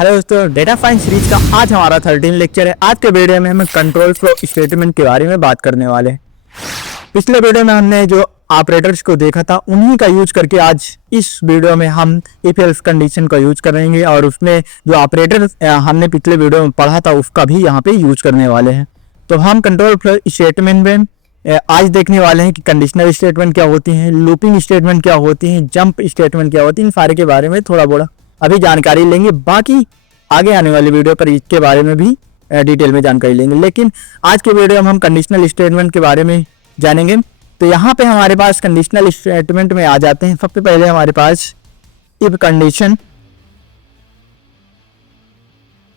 Hello दोस्तों, data science series का आज हमारा 13 लेक्चर है। आज के वीडियो में हम कंट्रोल फ्लो स्टेटमेंट के बारे में बात करने वाले हैं। पिछले वीडियो में हमने जो ऑपरेटर्स को देखा था उन्हीं का यूज करके आज इस वीडियो में हम इफ एल्स कंडीशन का यूज करेंगे और उसमें जो ऑपरेटर हमने पिछले वीडियो में पढ़ा था उसका भी यहाँ पे यूज करने वाले हैं। तो हम कंट्रोल फ्लो स्टेटमेंट में आज देखने वाले हैं कि कंडीशनल स्टेटमेंट क्या होती हैं, लूपिंग स्टेटमेंट क्या होती हैं, जंप स्टेटमेंट क्या होती हैं। इन सारे के बारे में थोड़ा बहुत अभी जानकारी लेंगे, बाकी आगे आने वाली वीडियो पर इसके बारे में भी डिटेल में जानकारी लेंगे। लेकिन आज के वीडियो में हम कंडीशनल स्टेटमेंट के बारे में जानेंगे। तो यहाँ पे हमारे पास कंडीशनल स्टेटमेंट में आ जाते हैं। सबसे पहले हमारे पास इफ कंडीशन।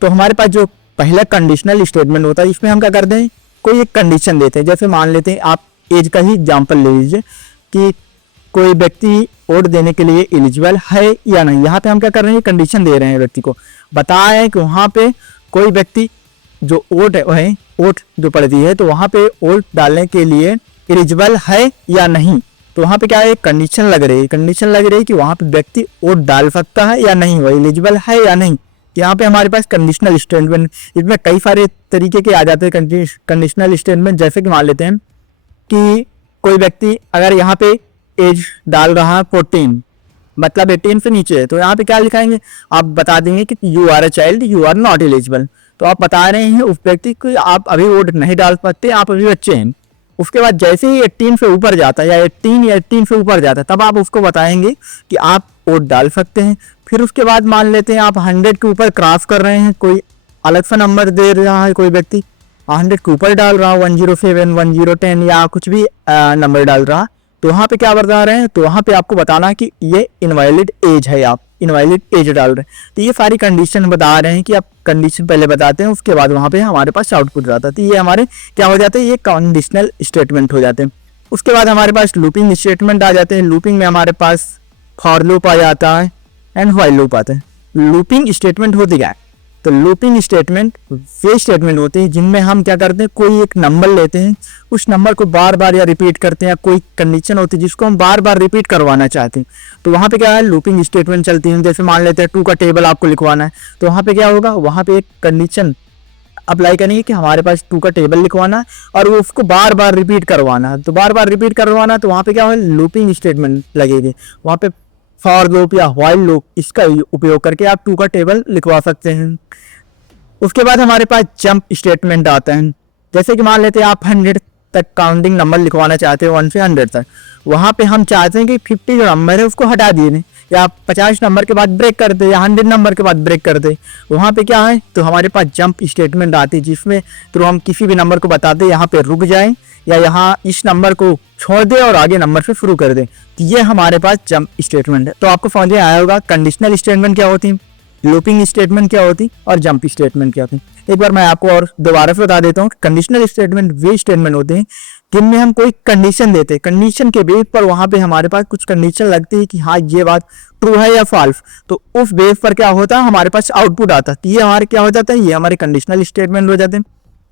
तो हमारे पास जो पहला कंडीशनल स्टेटमेंट होता है इसमें हम क्या करते हैं, कोई एक कंडीशन देते हैं। जैसे मान लेते हैं, आप एज का ही एग्जाम्पल ले लीजिए कि कोई व्यक्ति वोट देने के लिए एलिजिबल है या नहीं। यहाँ पे हम क्या कर रहे हैं, कंडीशन दे रहे हैं व्यक्ति को, बताया है कि वहाँ पे कोई व्यक्ति जो वोट जो पड़ती है तो वहाँ पे वोट डालने के लिए एलिजिबल है या नहीं। तो वहाँ पे क्या है, कंडीशन लग रही है। कंडीशन लग रही है कि वहाँ पे व्यक्ति वोट डाल सकता है या नहीं, वो एलिजिबल है या नहीं। यहाँ पे हमारे पास कंडीशनल स्टेटमेंट, इसमें कई सारे तरीके के आ जाते हैं कंडीशनल स्टेटमेंट। जैसे कि मान लेते हैं कि कोई व्यक्ति अगर यहाँ पे एज डाल रहा है 14, मतलब 18 से नीचे है, तो यहाँ पे क्या लिखाएंगे, आप बता देंगे कि you are a child, you are not eligible. तो आप बता रहे हैं उस व्यक्ति को आप अभी वोट नहीं डाल सकते, आप अभी बच्चे हैं। उसके बाद जैसे ही 18 से ऊपर जाता है या 18 से ऊपर जाता है तब आप उसको बताएंगे कि आप वोट डाल सकते हैं। फिर उसके बाद मान लेते हैं आप 100 के ऊपर क्रॉस कर रहे हैं, कोई अलग सा नंबर दे रहा है, कोई व्यक्ति 100 के ऊपर डाल रहा है, 107, 1010 या कुछ भी नंबर डाल रहा, तो वहाँ पे क्या बता रहे हैं, तो वहाँ पे आपको बताना है कि ये इनवैलिड एज है, आप इनवैलिड एज डाल रहे हैं। तो ये सारी कंडीशन बता रहे हैं कि आप कंडीशन पहले बताते हैं, उसके बाद वहाँ पे हमारे पास आउटपुट आता है। तो ये हमारे क्या हो जाते हैं, ये कंडीशनल स्टेटमेंट हो जाते हैं। उसके बाद हमारे पास लूपिंग स्टेटमेंट आ जाते हैं। लूपिंग में हमारे पास फॉर लूप आ जाता है एंड व्हाइल लूप आता है। लूपिंग स्टेटमेंट होती क्या है, तो लूपिंग स्टेटमेंट वे स्टेटमेंट होते हैं जिनमें हम क्या करते हैं, कोई एक नंबर लेते हैं, उस नंबर को बार बार या रिपीट करते हैं, या कोई कंडीशन होती है जिसको हम बार बार रिपीट करवाना चाहते हैं, तो वहाँ पे क्या है, लूपिंग स्टेटमेंट चलती है। जैसे मान लेते हैं 2 का टेबल आपको लिखवाना है, तो वहाँ पे क्या होगा, वहाँ पे एक कंडीशन अप्लाई करेंगे कि हमारे पास 2 का टेबल लिखवाना है और वो उसको बार बार रिपीट करवाना है। तो बार बार रिपीट करवाना है तो वहाँ पे क्या है, लूपिंग स्टेटमेंट लगेगी। वहाँ पे फॉर लूप या व्हाइल लूप इसका उपयोग करके आप 2 का टेबल लिखवा सकते हैं। उसके बाद हमारे पास जंप स्टेटमेंट आता है। जैसे कि मान लेते हैं आप 100 तक काउंटिंग नंबर लिखवाना चाहते हैं, 1 से 100 तक। वहाँ पे हम चाहते हैं कि 50 जो नंबर है उसको हटा दिए, या 50 नंबर के बाद ब्रेक कर दे, या 100 नंबर के बाद ब्रेक कर दे। वहाँ पे क्या है, तो हमारे पास जंप स्टेटमेंट आती है जिसमें तो हम किसी भी नंबर को बता दें यहाँ पे रुक जाए, या यहाँ इस नंबर को छोड़ दे और आगे नंबर से शुरू कर दे। तो ये हमारे पास जंप स्टेटमेंट है। तो आपको समझ में आया होगा कंडीशनल स्टेटमेंट क्या होती है, लूपिंग स्टेटमेंट क्या होती और जंप स्टेटमेंट क्या होती। एक बार मैं आपको और दोबारा से बता देता हूँ, कंडीशनल स्टेटमेंट वे स्टेटमेंट होते हैं जिनमें हम कोई कंडीशन देते हैं, कंडीशन के बेस पर वहां पे हमारे पास कुछ कंडीशन लगती है कि हाँ ये बात ट्रू है या फॉल्स, तो उस बेस पर क्या होता है, हमारे पास आउटपुट आता है। तो ये हमारे क्या हो जाता है, ये हमारे कंडीशनल स्टेटमेंट हो जाते हैं।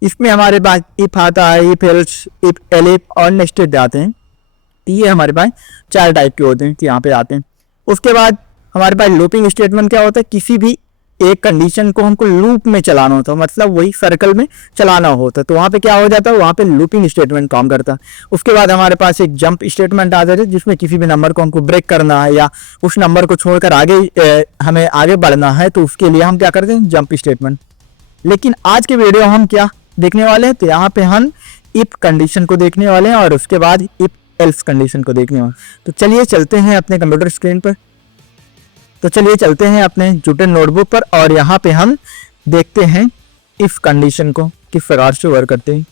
इसमें हमारे पास इफ आता है, इफ एल्स, इफ एलिफ और नेस्टेड आते हैं। तो ये हमारे पास 4 टाइप के होते हैं, यहाँ पे आते हैं। उसके बाद हमारे पास लूपिंग स्टेटमेंट क्या होता है, किसी भी एक कंडीशन को हमको लूप में चलाना होता है, मतलब वही सर्कल में चलाना होता है, तो वहाँ पे क्या हो जाता है, वहाँ पे लूपिंग स्टेटमेंट काम करता है। उसके बाद हमारे पास एक जंप स्टेटमेंट आ जाता है जिसमें किसी भी नंबर को हमको ब्रेक करना है या उस नंबर को छोड़कर आगे हमें आगे बढ़ना है, तो उसके लिए हम क्या करते हैं, जंप स्टेटमेंट। लेकिन आज के वीडियो हम क्या देखने वाले हैं, तो यहाँ पे हम इफ कंडीशन को देखने वाले हैं और उसके बाद इफ एल्स कंडीशन को देखने वाले। तो चलिए चलते हैं अपने कंप्यूटर स्क्रीन पर। तो चलिए चलते हैं अपने जुटर नोटबुक पर और यहाँ पे हम देखते हैं इफ कंडीशन को किस प्रकार से वर्क करते हैं।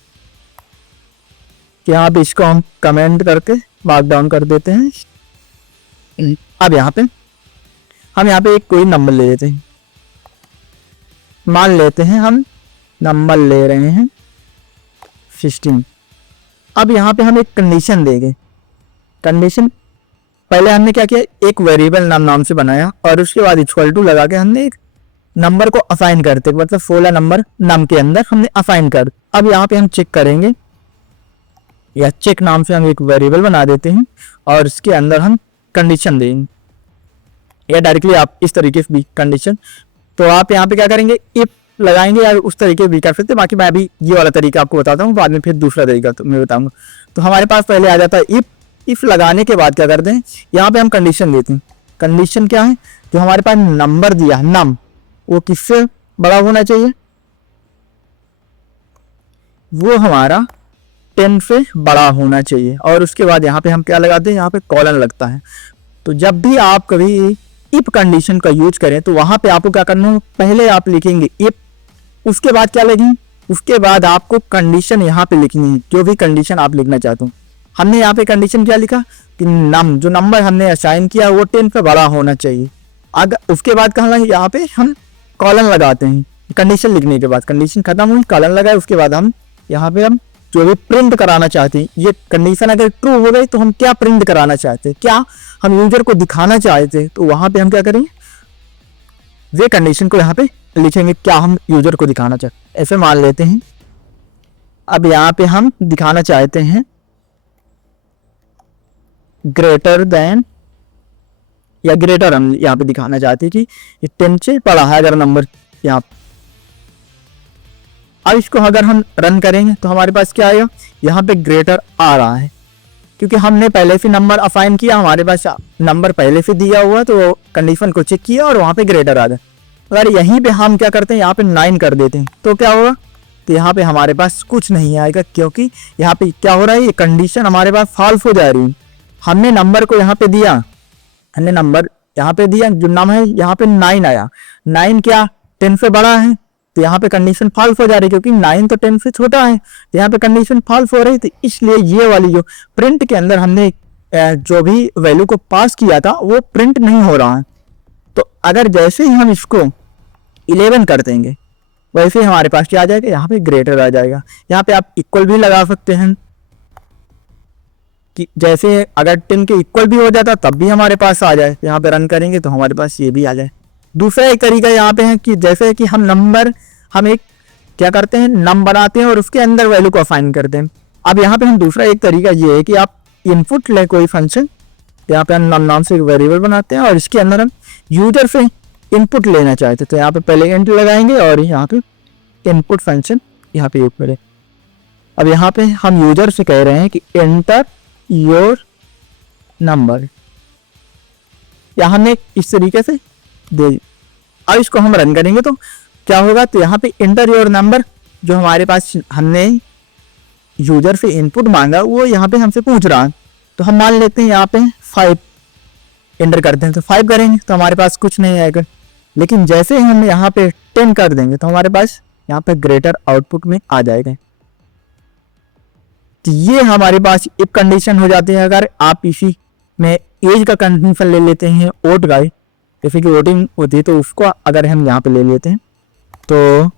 कि यहाँ पे इसको हम कमेंट करके मार्क डाउन कर देते हैं। अब यहाँ पे हम यहाँ पे एक कोई नंबर ले लेते हैं, मान लेते हैं हम नंबर ले रहे हैं 16। अब यहाँ पे हम एक कंडीशन देंगे। कंडीशन पहले हमने क्या किया, एक वेरिएबल नाम से बनाया और उसके बाद इक्वल टू लगा के हमने एक नंबर को असाइन करते, मतलब 16 नंबर नाम के अंदर हमने असाइन कर। अब यहाँ पे हम चेक करेंगे, या चेक नाम से हम एक वेरिएबल बना देते हैं और इसके अंदर हम कंडीशन देंगे, या डायरेक्टली आप इस तरीके से भी कंडीशन तो आप यहाँ पे क्या करेंगे, इफ लगाएंगे या उस तरीके भी कर सकते हैं। बाकी मैं अभी ये वाला तरीका आपको बताता हूँ, बाद में फिर दूसरा तरीका तो मैं बताऊंगा। तो हमारे पास पहले आ जाता है इफ लगाने के बाद क्या करते हैं, यहाँ पे हम कंडीशन देते हैं। कंडीशन क्या है, जो हमारे पास नंबर दिया है नम, वो किससे बड़ा होना चाहिए, वो हमारा 10 से बड़ा होना चाहिए। और उसके बाद यहाँ पे हम क्या लगाते हैं, यहाँ पे कॉलन लगता है। तो जब भी आप कभी इफ कंडीशन का यूज करें तो वहां पे आपको क्या करना है, पहले आप लिखेंगे इफ, उसके बाद क्या लिखेंगे, उसके बाद आपको कंडीशन यहाँ पे लिखनी है, जो भी कंडीशन आप लिखना चाहते हो। हमने यहाँ पे कंडीशन क्या लिखा कि जो नंबर हमने असाइन किया वो 10 से बड़ा होना चाहिए। अगर उसके बाद कहा यहाँ पे हम कॉलन लगाते हैं कंडीशन लिखने के बाद, कंडीशन खत्म हुई कॉलन लगाए, उसके बाद हम यहाँ पे हम जो भी प्रिंट कराना चाहते हैं, ये कंडीशन अगर ट्रू हो गई तो हम क्या प्रिंट कराना चाहते हैं, क्या हम यूजर को दिखाना चाहते हैं, तो वहां पे हम क्या करेंगे, वे कंडीशन को यहाँ पे लिखेंगे क्या हम यूजर को दिखाना चाहते। ऐसे मान लेते हैं अब यहाँ पे हम दिखाना चाहते हैं ग्रेटर देन या ग्रेटर, हम यहाँ पे दिखाना चाहते हैं कि ये 10 से बड़ा है अगर नंबर यहाँ। अब इसको अगर हम रन करेंगे तो हमारे पास क्या आएगा, यहाँ पे ग्रेटर आ रहा है क्योंकि हमने पहले से नंबर असाइन किया, हमारे पास नंबर पहले से दिया हुआ, तो कंडीशन को चेक किया और वहाँ पे ग्रेटर आ गया। अगर यहीं पे हम क्या करते हैं, यहाँ पे 9 कर देते हैं तो क्या होगा, तो यहाँ पे हमारे पास कुछ नहीं आएगा क्योंकि यहाँ पे क्या हो रहा है, ये कंडीशन हमारे पास फॉल्स हो जा रही है। हमने नंबर को यहाँ पे दिया, हमने नंबर यहाँ पे दिया, जो नाम है यहाँ पे 9 आया, 9 क्या 10 से बड़ा है, तो यहाँ पे कंडीशन फॉल्स हो जा रही है क्योंकि 9 तो 10 से छोटा है, तो यहाँ पे कंडीशन फॉल्स हो रही थी। इसलिए ये वाली जो प्रिंट के अंदर हमने जो भी वैल्यू को पास किया था वो प्रिंट नहीं हो रहा है। तो अगर जैसे ही हम इसको 11 कर देंगे वैसे ही हमारे पास क्या आ जाएगा, यहाँ पे ग्रेटर आ जाएगा। यहाँ पे आप इक्वल भी लगा सकते हैं कि जैसे अगर 10 के इक्वल भी हो जाता तब भी हमारे पास आ जाए। यहाँ पे रन करेंगे तो हमारे पास ये भी आ जाए। दूसरा एक तरीका यहाँ पे है कि जैसे कि हम एक क्या करते हैं, नम बनाते हैं और उसके अंदर वैल्यू को असाइन करते हैं। अब यहाँ पे हम दूसरा एक तरीका ये है कि आप इनपुट ले कोई फंक्शन, यहाँ पे हम नाम से एक वेरिएबल बनाते हैं और इसके अंदर हम यूजर से इनपुट लेना चाहते हैं, तो यहाँ पे पहले इंट लगाएंगे और यहाँ पे इनपुट फंक्शन यहाँ पे यूज करें। अब यहाँ पे हम यूजर से कह रहे हैं कि एंटर योर नंबर, यहाँ हमने इस तरीके से दे। अब इसको हम रन करेंगे तो क्या होगा, तो यहाँ पे एंटर योर नंबर, जो हमारे पास हमने यूजर से इनपुट मांगा वो यहाँ पे हमसे पूछ रहा है। तो हम मान लेते हैं यहाँ पे 5 एंटर करते हैं, तो 5 करेंगे तो हमारे पास कुछ नहीं आएगा। लेकिन जैसे ही हम यहाँ पे 10 कर देंगे तो हमारे पास यहाँ पे ग्रेटर आउटपुट में आ जाएगा। तो ये हमारे पास इफ कंडीशन हो जाती है। अगर आप इसी में एज का कंडीशन ले लेते हैं, वोट का, जैसे कि वोटिंग होती है, तो उसको अगर हम यहाँ पे ले लेते हैं तो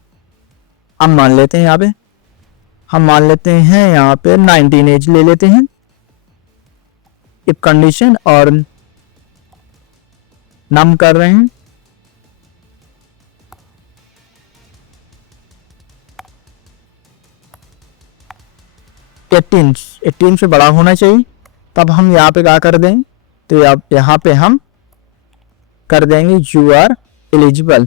हम मान लेते हैं यहाँ पे 19 एज ले लेते हैं इफ कंडीशन और नम कर रहे हैं। एटीन से बड़ा होना चाहिए। तब हम यहाँ पे क्या कर देंगे, तो यहाँ पे हम कर देंगे यू आर एलिजिबल,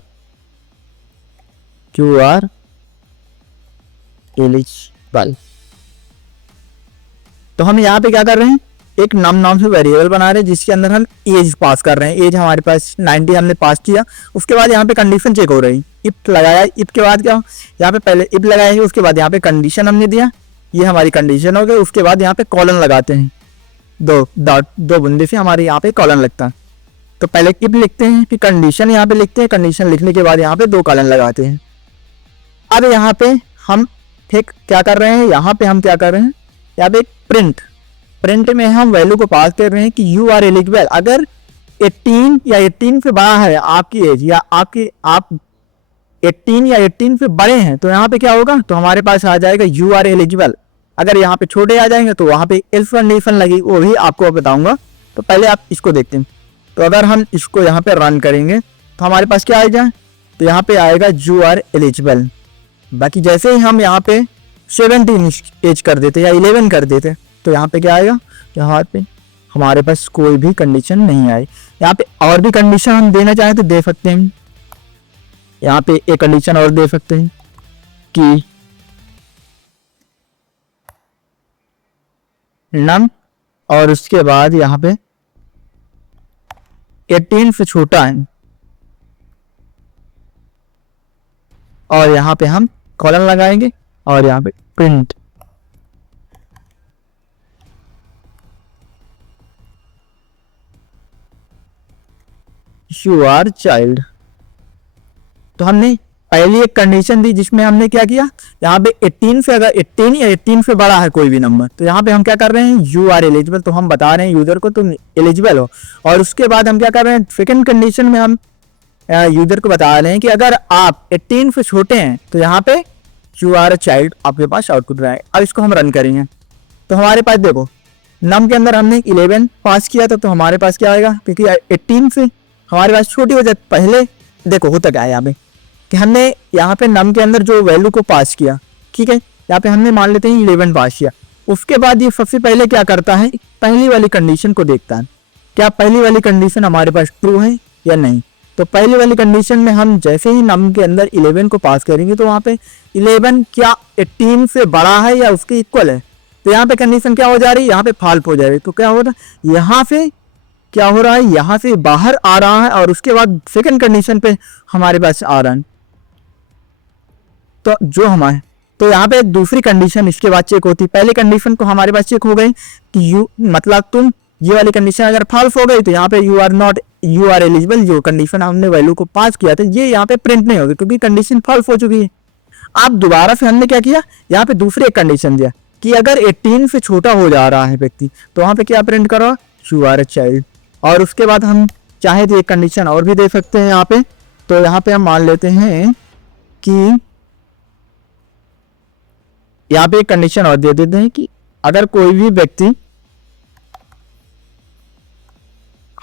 तो हम यहाँ पे क्या कर रहे हैं, एक नाम से वेरिएबल बना रहे हैं जिसके अंदर हम एज पास कर रहे हैं। एज हमारे पास 90 हमने पास किया। उसके बाद यहाँ पे कंडीशन चेक हो रही, इफ लगाया, इफ के बाद क्या, यहाँ पे पहले इफ लगाएंगे, उसके बाद यहाँ पे कंडीशन हमने दिया, ये हमारी कंडीशन हो गई। उसके बाद यहाँ पे कॉलन लगाते हैं, दो बूंदे से हमारे यहाँ पे कॉलन लगता है। तो पहले इफ लिखते हैं, फिर कंडीशन यहाँ पे लिखते हैं, कंडीशन लिखने के बाद यहाँ पे 2 कॉलन लगाते हैं। अब यहाँ पे हम ठीक क्या कर रहे हैं, यहाँ पे हम क्या कर रहे हैं, यहाँ पे प्रिंट में हम वैल्यू को पास कर रहे हैं कि यू आर एलिजिबल। अगर 18 या 18 से बड़ा है आपकी एज, या आप 18 या 18 से बड़े हैं, तो यहाँ पे क्या होगा, तो हमारे पास आ जाएगा यू आर एलिजिबल। अगर यहाँ पे छोटे आ जाएंगे तो वहाँ पे एल्स कंडीशन लगी, वो भी आपको बताऊंगा। तो पहले आप इसको देखते हैं। तो अगर हम इसको यहाँ पे रन करेंगे तो हमारे पास क्या आएगा, तो यहाँ पे आएगा यू आर एलिजिबल। बाकी जैसे ही हम यहाँ पे 17 एज कर देते या 11 कर देते तो यहाँ पे क्या आएगा, यहाँ पे हमारे पास कोई भी कंडीशन नहीं आई। यहाँ पे और भी कंडीशन हम देना चाहें तो दे सकते हैं। यहाँ पे एक कंडीशन और दे सकते हैं कि नम, और उसके बाद यहाँ पे 18 से छोटा है, और यहाँ पे हम कॉलन लगाएंगे और यहाँ पे प्रिंट। You are child. तो हमने पहली एक कंडीशन दी जिसमें हमने क्या किया, यहाँ पे 18 से, अगर 18 या 18 से बड़ा है कोई भी नंबर, तो यहाँ पे हम क्या कर रहे हैं, यू आर एलिजिबल। तो हम बता रहे हैं यूजर को तुम एलिजिबल हो। और उसके बाद हम क्या कर रहे हैं, सेकंड कंडीशन में हम यूजर को बता रहे हैं कि अगर आप 18 से छोटे हैं तो यहाँ पे यू आर अ चाइल्ड आपके पास आउटपुट रहा है। अब इसको हम रन करेंगे तो हमारे पास देखो, नम के अंदर हमने 11 पास किया था, तो हमारे पास क्या आएगा, क्योंकि 18 से हमारे पास छोटी हो जाती। पहले देखो होता क्या है यहाँ पे कि हमने यहाँ पे नम के अंदर जो वैल्यू को पास किया, ठीक है, यहाँ पे हमने मान लेते हैं 11 पास किया। उसके बाद ये सबसे पहले क्या करता है, पहली वाली कंडीशन को देखता है, क्या पहली वाली कंडीशन हमारे पास ट्रू है या नहीं। तो पहली वाली कंडीशन में हम जैसे ही नम के अंदर 11 को पास करेंगे तो वहाँ पे 11 क्या 18 से बड़ा है या उसके इक्वल है, तो यहाँ पे कंडीशन क्या हो जा रही है, यहाँ पे फॉल्स हो जा रही है। तो क्या हो रहा है, यहाँ से क्या हो रहा है, यहाँ से बाहर आ रहा है, और उसके बाद सेकंड कंडीशन पे हमारे पास आ रहा है। तो जो हमारे, तो यहाँ पे दूसरी कंडीशन इसके बाद चेक होती। पहली कंडीशन को हमारे पास चेक हो गई कि यू, मतलब तुम, ये वाली कंडीशन अगर फॉल्स हो गई तो यहाँ पे you are not, you are eligible, जो कंडीशन हमने वैल्यू को पास किया था ये यहाँ पे प्रिंट नहीं होगी क्योंकि कंडीशन फॉल्स हो चुकी है। अब दोबारा से हमने क्या किया, यहाँ पे दूसरी एक कंडीशन दिया कि अगर 18 से छोटा हो जा रहा है व्यक्ति, तो वहाँ पे क्या प्रिंट करो, यू आर अ चाइल्ड। और उसके बाद हम चाहे तो एक कंडीशन और भी दे सकते हैं यहाँ पे। तो यहाँ पे हम मान लेते हैं कि यहाँ पे एक कंडीशन और दे देते हैं कि अगर कोई भी व्यक्ति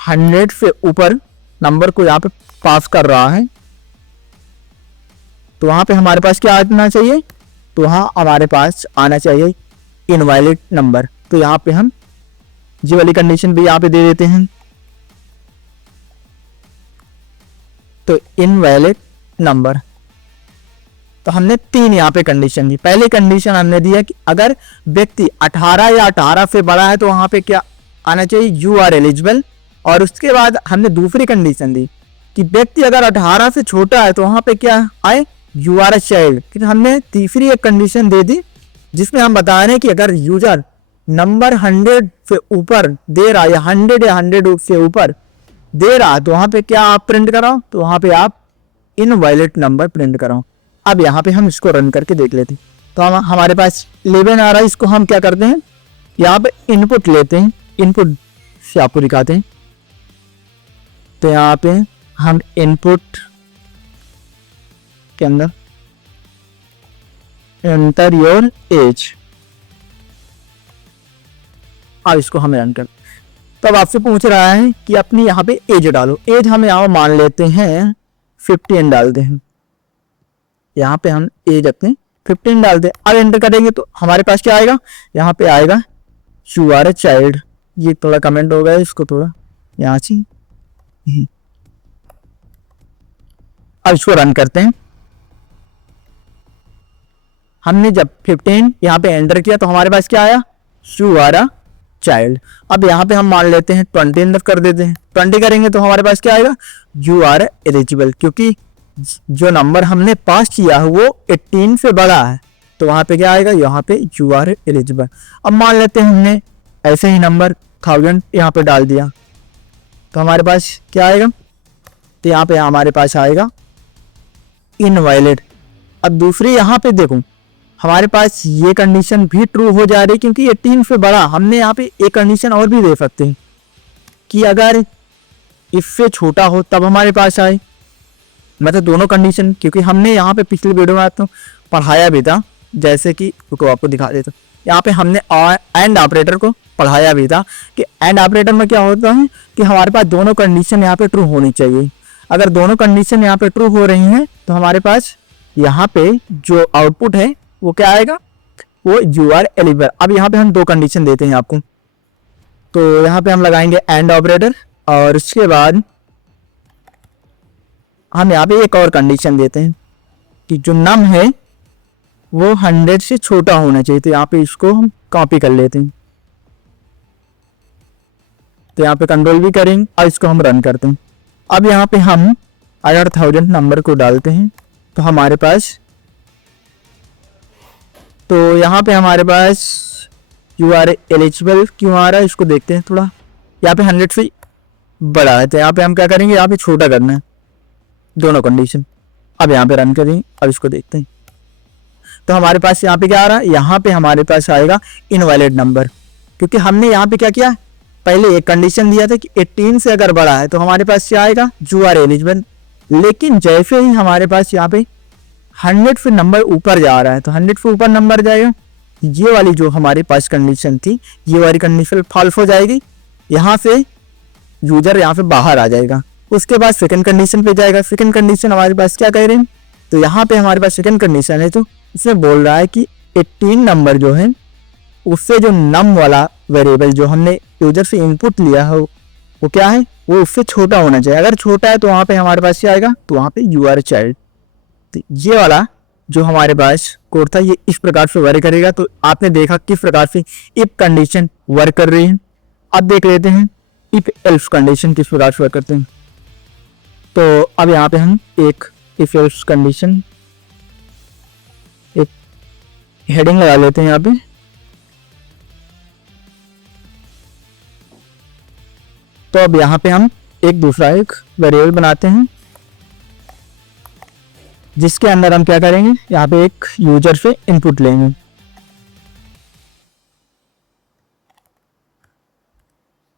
100 से ऊपर नंबर को यहाँ पे पास कर रहा है तो वहां पे हमारे पास क्या आना चाहिए, तो वहां हमारे पास आना चाहिए इनवैलिड नंबर। तो यहाँ पे हम ये वाली कंडीशन भी यहाँ पे दे देते हैं। तो इनवैलिड नंबर, तो हमने 3 यहाँ पे कंडीशन दी। पहली कंडीशन हमने दिया कि अगर व्यक्ति 18 या 18 से बड़ा है तो वहां पे क्या आना चाहिए, यू आर एलिजिबल। और उसके बाद हमने दूसरी कंडीशन दी कि व्यक्ति अगर 18 से छोटा है तो वहां पे क्या आए, यू आर अ चाइल्ड। फिर हमने तीसरी एक कंडीशन दे दी जिसमें हम बता रहे हैं कि अगर यूजर नंबर 100 से ऊपर दे रहा है या 100 या 100 से ऊपर दे रहा है तो वहां पे क्या आप प्रिंट कराओ, तो वहां पे आप इनवैलिड नंबर प्रिंट कराओ। अब यहाँ पे हम इसको रन करके देख लेते हैं। तो हम हमारे पास 11 आ रहा है, इसको हम क्या करते हैं, यहाँ पे इनपुट लेते हैं, इनपुट से आपको दिखाते हैं। तो यहाँ पे हम इनपुट के अंदर एंटर योर एज, अब इसको हम रन कर। तब आपसे पूछ रहा है कि अपनी यहाँ पे एज डालो। एज हम यहाँ मान लेते हैं 15 डालते हैं, यहाँ पे हम एज अपने 15 डालते हैं। अब एंटर करेंगे तो हमारे पास क्या आएगा, यहाँ पे आएगा यू आर अ चाइल्ड। ये थोड़ा कमेंट हो गया, इसको थोड़ा यहाँ से। अब इसको रन करते हैं। हमने जब 15 यहाँ पे एंटर किया तो हमारे पास क्या आया, यू आर अ चाइल्ड। अब यहाँ पे हम मान लेते हैं 20 एंटर कर देते हैं। 20 करेंगे तो हमारे पास क्या आएगा, यू आर एलिजिबल, क्योंकि जो नंबर हमने पास किया है वो 18 से बड़ा है। तो वहां पे क्या आएगा, यहाँ पे यू आर एलिजिबल। अब मान लेते हैं हमने ऐसे ही नंबर 1000 यहाँ पे डाल दिया तो हमारे पास क्या आएगा, तो यहाँ पे हमारे पास आएगा इनवैलिड। अब दूसरी यहाँ पे देखो हमारे पास ये कंडीशन भी ट्रू हो जा रही क्योंकि 18 से बड़ा। हमने यहाँ पे एक कंडीशन और भी दे सकते हैं कि अगर इससे छोटा हो तब हमारे पास आए, मतलब दोनों कंडीशन, क्योंकि हमने यहाँ पे पिछले वीडियो में तो पढ़ाया भी था। जैसे कि रुको आपको दिखा देता हूँ, यहाँ पे हमने एंड ऑपरेटर को पढ़ाया भी था कि एंड ऑपरेटर में क्या होता है कि हमारे पास दोनों कंडीशन यहाँ पे ट्रू होनी चाहिए। अगर दोनों कंडीशन यहाँ पे ट्रू हो रही हैं तो हमारे पास यहाँ पे जो आउटपुट है वो क्या आएगा, वो यू आर एलिजिबल। अब यहाँ पे हम 2 कंडीशन देते हैं आपको। तो यहाँ पे हम लगाएंगे एंड ऑपरेटर और उसके बाद हम यहाँ पे एक और कंडीशन देते हैं कि जो नम है वो 100 से छोटा होना चाहिए। तो यहाँ पे इसको हम कॉपी कर लेते हैं। तो यहाँ पे कंट्रोल भी करेंगे और इसको हम रन करते हैं। अब यहाँ पे हम अगर 1000 नंबर को डालते हैं तो हमारे पास, तो यहाँ पे हमारे पास यू आर एलिजिबल क्यों आ रहा है इसको देखते हैं थोड़ा। यहाँ पे 100 से बड़ा है तो यहाँ पे हम क्या करेंगे, यहाँ पे छोटा करना है दोनों कंडीशन। अब यहाँ पे रन करेंगे, अब इसको देखते हैं तो हमारे पास यहाँ पे क्या आ रहा है, यहाँ पे हमारे पास आएगा इनवैलिड नंबर, क्योंकि हमने यहाँ पे क्या किया, पहले एक कंडीशन दिया था कि 18 से अगर बड़ा है तो हमारे पास क्या आएगा, यू आर एलिजिबल। लेकिन जैसे ही हमारे पास यहाँ पे 100 पे नंबर ऊपर जा रहा है तो 100 पे ऊपर नंबर जाएगा, ये वाली जो हमारे पास कंडीशन थी ये वाली कंडीशन फॉल्स हो जाएगी, यहाँ से यूजर यहाँ पे बाहर आ जाएगा। उसके बाद सेकंड कंडीशन पे जाएगा। सेकंड कंडीशन हमारे पास क्या कह रहे हैं, तो यहाँ पे हमारे पास सेकंड कंडीशन है तो इसमें बोल रहा है कि 18 नंबर जो है उससे जो नम वाला वेरिएबल जो हमने यूजर से इनपुट लिया है वो क्या है, वो उससे छोटा होना चाहिए। अगर छोटा है तो वहाँ पे हमारे पास क्या आएगा, तो वहाँ पे यू आर चाइल्ड। तो ये वाला जो हमारे पास कोड था ये इस प्रकार से वर्क करेगा। तो आपने देखा किस प्रकार से इफ कंडीशन वर्क कर रही है। अब देख लेते हैं इफ एल्स कंडीशन किस प्रकार से वर्क करते हैं। तो अब यहाँ पे हम एक इफ एल्स कंडीशन एक हेडिंग लगा लेते हैं यहाँ पे। तो अब यहाँ पे हम एक दूसरा एक वेरिएबल बनाते हैं जिसके अंदर हम क्या करेंगे, यहाँ पे एक यूजर से इनपुट लेंगे।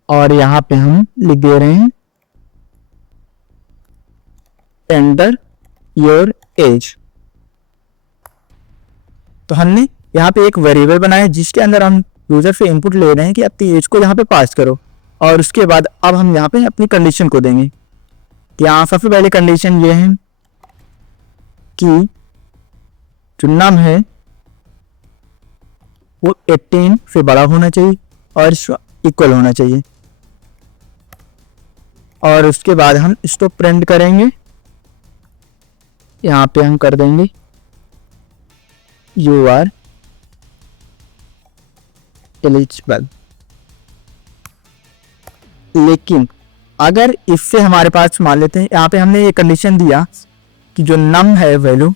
और यहाँ पे हम लिख दे रहे हैं एंटर योर एज। तो हमने यहाँ पे एक वेरिएबल बनाया जिसके अंदर हम यूजर से इनपुट ले रहे हैं कि अपनी एज को यहाँ पे पास करो। और उसके बाद अब हम यहाँ पे अपनी कंडीशन को देंगे। यहाँ सबसे पहले कंडीशन ये है कि जो नाम है वो 18 से बड़ा होना चाहिए और इक्वल होना चाहिए। और उसके बाद हम इसको प्रिंट करेंगे। यहाँ पे हम कर देंगे यू आर एलिजिबल। लेकिन अगर इससे हमारे पास मान लेते हैं, यहाँ पे हमने ये कंडीशन दिया कि जो नम है वैल्यू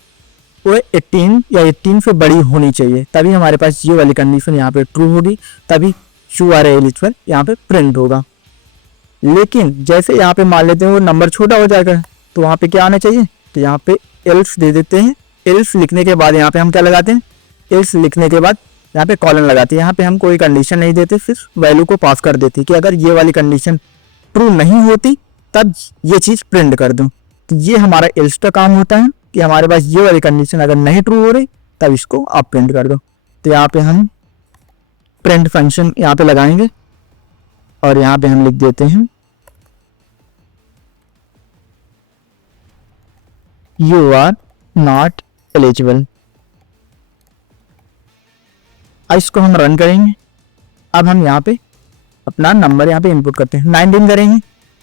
वो 18 या 18 से बड़ी होनी चाहिए, तभी हमारे पास ये वाली कंडीशन यहाँ पे ट्रू होगी, तभी यू आर एलिजिबल यहाँ पे प्रिंट होगा। लेकिन जैसे यहाँ पे मान लेते हैं वो नंबर छोटा हो जाएगा तो वहाँ पे क्या आना चाहिए, तो यहाँ पे एल्स दे देते हैं। एल्स लिखने के बाद यहाँ पे हम क्या लगाते हैं, एल्स लिखने के बाद यहाँ पे कॉलन लगाते हैं। यहाँ पे हम कोई कंडीशन नहीं देते, सिर्फ वैल्यू को पास कर देते कि अगर ये वाली कंडीशन ट्रू नहीं होती तब ये चीज़ प्रिंट कर दूँ। तो ये हमारा एल्स का काम होता है कि हमारे पास ये वाली कंडीशन अगर नहीं ट्रू हो रही तब इसको आप प्रिंट कर दो। तो यहाँ पे हम प्रिंट फंक्शन यहाँ पे लगाएंगे और यहाँ पे हम लिख देते हैं यू आर नॉट एलिजिबल। इसको हम रन करेंगे। अब हम यहाँ पे अपना नंबर यहाँ पे इनपुट करते हैं, 19 करेंगे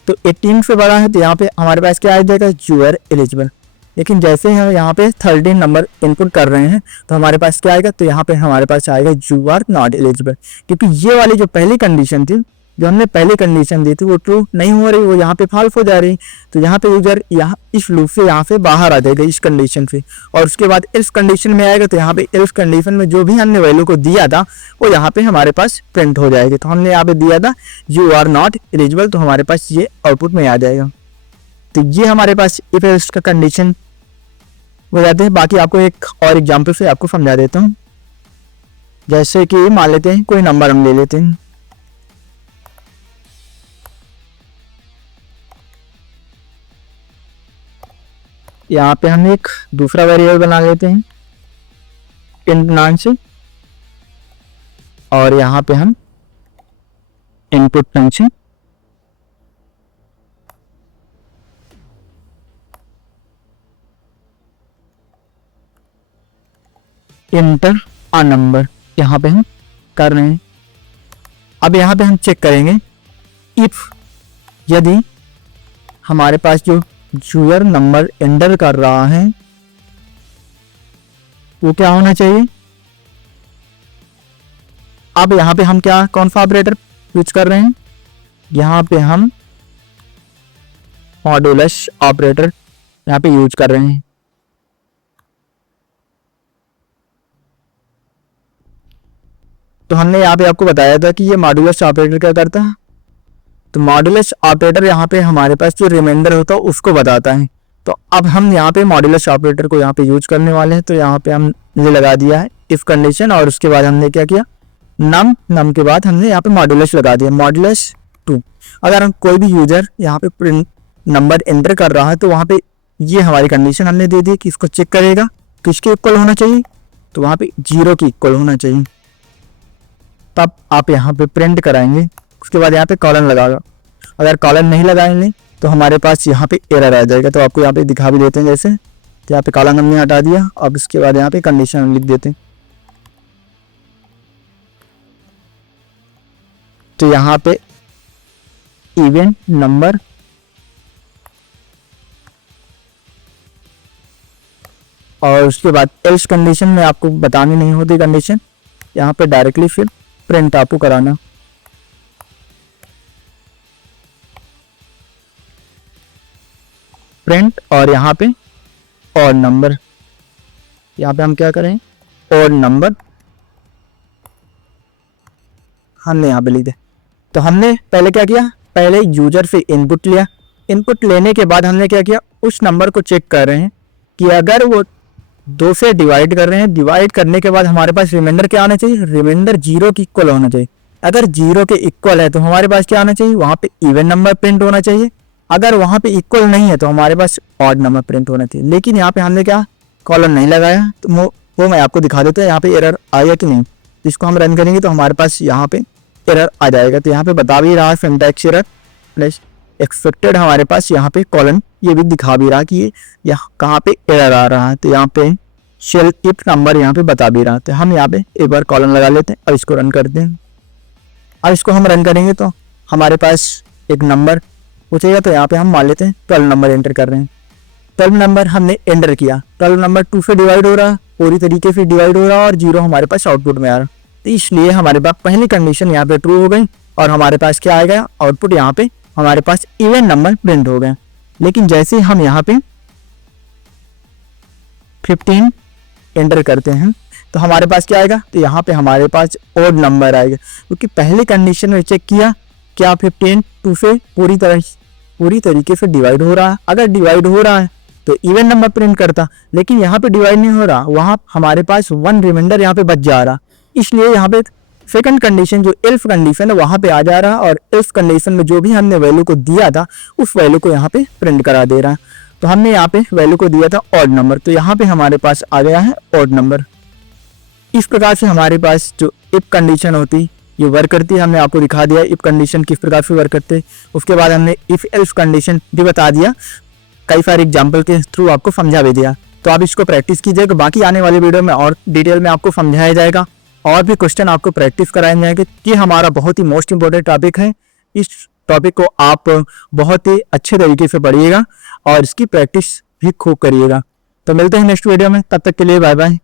तो 18 से बड़ा है तो यहाँ पे हमारे पास क्या आ जाएगा, यू आर एलिजिबल। लेकिन जैसे ही हम यहाँ पे 13 नंबर इनपुट कर रहे हैं तो हमारे पास क्या आएगा, तो यहाँ पे हमारे पास आएगा यू आर नॉट एलिजिबल। क्योंकि ये वाली जो पहली कंडीशन थी, जो हमने पहली कंडीशन दी थी वो ट्रू नहीं हो रही, वो यहाँ पे फॉल्स हो जा रही। तो यहाँ पे यूजर यहाँ इस लूप से यहाँ से बाहर आ जाएगा इस कंडीशन से, और उसके बाद इस कंडीशन में आएगा तो यहाँ पे इस कंडीशन में जो भी हमने वैल्यू को दिया था वो यहाँ पे हमारे पास प्रिंट हो जाएगी। तो हमने यहाँ पे दिया था यू आर नॉट एलिजिबल, तो हमारे पास ये आउटपुट में आ जाएगा। तो ये हमारे पास इफ एल्स का कंडीशन हो जाते हैं। बाकी आपको एक और एग्जाम्पल से आपको समझा देता हूँ। जैसे कि मान लेते हैं कोई नंबर हम ले लेते हैं, यहाँ पे हम एक दूसरा वेरिएबल बना लेते हैं इंट नाम से, और यहाँ पे हम input function inter a number यहाँ पे हम कर रहे हैं। अब यहाँ पे हम चेक करेंगे इफ यदि हमारे पास जो यूजर नंबर एंटर कर रहा है वो क्या होना चाहिए। अब यहाँ पे हम क्या कौन सा ऑपरेटर यूज कर रहे हैं, यहाँ पे हम मॉड्यूलस ऑपरेटर यहाँ पे यूज कर रहे हैं। तो हमने यहाँ पे आपको बताया था कि ये मॉड्यूलस ऑपरेटर क्या करता है। तो मॉड्यूलस ऑपरेटर यहाँ पे हमारे पास जो रिमाइंडर होता है उसको बताता है। तो अब हम यहाँ पे मॉड्यूलस ऑपरेटर को यहाँ पे यूज करने वाले हैं। तो यहाँ पे हमने लगा दिया है इफ कंडीशन और उसके बाद हमने क्या किया, नम के बाद हमने यहाँ पे मॉड्यूलस लगा दिया, मॉड्यूलस 2। अगर हम कोई भी यूजर यहाँ पे प्रिंट नंबर एंटर कर रहा है तो वहाँ पे ये हमारी कंडीशन हमने दे दी कि इसको चेक करेगा किसके इक्वल होना चाहिए, तो वहाँ पे 0 की इक्वल होना चाहिए। तब आप यहाँ पे प्रिंट कराएंगे, उसके बाद यहाँ पे कॉलन लगाएगा। अगर कॉलन नहीं लगाएंगे तो हमारे पास यहाँ पे एरर आ जाएगा। तो आपको यहाँ पे दिखा भी देते हैं, जैसे यहाँ पे कॉलन हमने हटा दिया। अब इसके बाद यहाँ पे कंडीशन हम लिख देते हैं। तो यहाँ पे इवेंट नंबर और उसके बाद एल्स कंडीशन में आपको बतानी नहीं होती कंडीशन, यहाँ पे डायरेक्टली फिर प्रिंट आपको कराना। प्रिंट और यहाँ पे और नंबर, यहाँ पे हम क्या करें और नंबर हमने यहाँ पे लिख दिया। तो हमने पहले क्या किया, पहले यूजर से इनपुट लिया। इनपुट लेने के बाद हमने क्या किया, उस नंबर को चेक कर रहे हैं कि अगर वो 2 से डिवाइड कर रहे हैं, डिवाइड करने के बाद हमारे पास रिमाइंडर क्या आना चाहिए, रिमाइंडर 0 की इक्वल होना चाहिए। अगर 0 के इक्वल है तो हमारे पास क्या आना चाहिए, वहाँ पे इवन नंबर प्रिंट होना चाहिए। अगर वहाँ पे इक्वल नहीं है तो हमारे पास ऑड नंबर प्रिंट होना चाहिए। लेकिन यहाँ पे हमने क्या कॉलम नहीं लगाया, तो वो मैं आपको दिखा देता हूँ यहाँ पे एरर आया कि नहीं। जिसको हम रन करेंगे तो हमारे पास यहाँ पे एरर आ जाएगा। तो यहाँ पे बता भी रहा है सिंटैक्स एरर प्लस एक्सपेक्टेड, हमारे पास यहाँ पे कॉलन ये भी दिखा भी रहा कि ये यहाँ कहाँ पे एरर आ रहा है। तो यहाँ पे शेल इफ नंबर यहाँ पे बता भी रहा। तो हम यहाँ पे एक बार कॉलन लगा लेते हैं और इसको रन करते हैं। अब इसको हम रन करेंगे तो हमारे पास एक नंबर पूछेगा। तो यहाँ पे हम मान लेते हैं 12 नंबर एंटर कर रहे हैं। 12 नंबर हमने एंटर किया, 12 नंबर 2 से डिवाइड हो रहा है, पूरी तरीके से डिवाइड हो रहा है और 0 हमारे पास आउटपुट में आ रहा है। तो इसलिए हमारे पास पहली कंडीशन यहाँ पे ट्रू हो गई और हमारे पास क्या आ गया आउटपुट, यहाँ पे हमारे पास इवन नंबर प्रिंट हो गए। लेकिन जैसे हम यहाँ पे 15 एंटर करते हैं तो हमारे पास क्या आएगा, तो यहाँ पे हमारे पास ओड नंबर आएगा। क्योंकि पहले कंडीशन में चेक किया क्या 15 2 से पूरी तरीके से डिवाइड हो रहा है। अगर डिवाइड हो रहा है तो इवन नंबर प्रिंट करता, लेकिन यहाँ पे डिवाइड नहीं हो रहा, वहाँ हमारे पास 1 रिमाइंडर यहाँ पे बच जा रहा। इसलिए यहाँ पे सेकंड कंडीशन जो एल्फ कंडीशन है वहाँ पे आ जा रहा और एल्फ कंडीशन में जो भी हमने वैल्यू को दिया था उस वैल्यू को यहाँ पे प्रिंट करा दे रहा। तो हमने यहाँ पे वैल्यू को दिया था ऑड नंबर, तो यहाँ पे हमारे पास आ गया है ऑड नंबर। इस प्रकार से हमारे पास जो इफ कंडीशन होती ये वर्क करती है। हमने आपको दिखा दिया इफ कंडीशन किस प्रकार से वर्क करते। उसके बाद हमने इफ एल्स कंडीशन भी बता दिया, कई सारे एग्जाम्पल के थ्रू आपको समझा भी दिया। तो आप इसको प्रैक्टिस कीजिएगा। बाकी आने वाले वीडियो में और डिटेल में आपको समझाया जाएगा और भी क्वेश्चन आपको प्रैक्टिस कराए जाएंगे। ये हमारा बहुत ही मोस्ट इंपॉर्टेंट टॉपिक है। इस टॉपिक को आप बहुत ही अच्छे तरीके से पढ़िएगा और इसकी प्रैक्टिस भी खूब करिएगा। तो मिलते हैं नेक्स्ट वीडियो में, तब तक के लिए बाय बाय।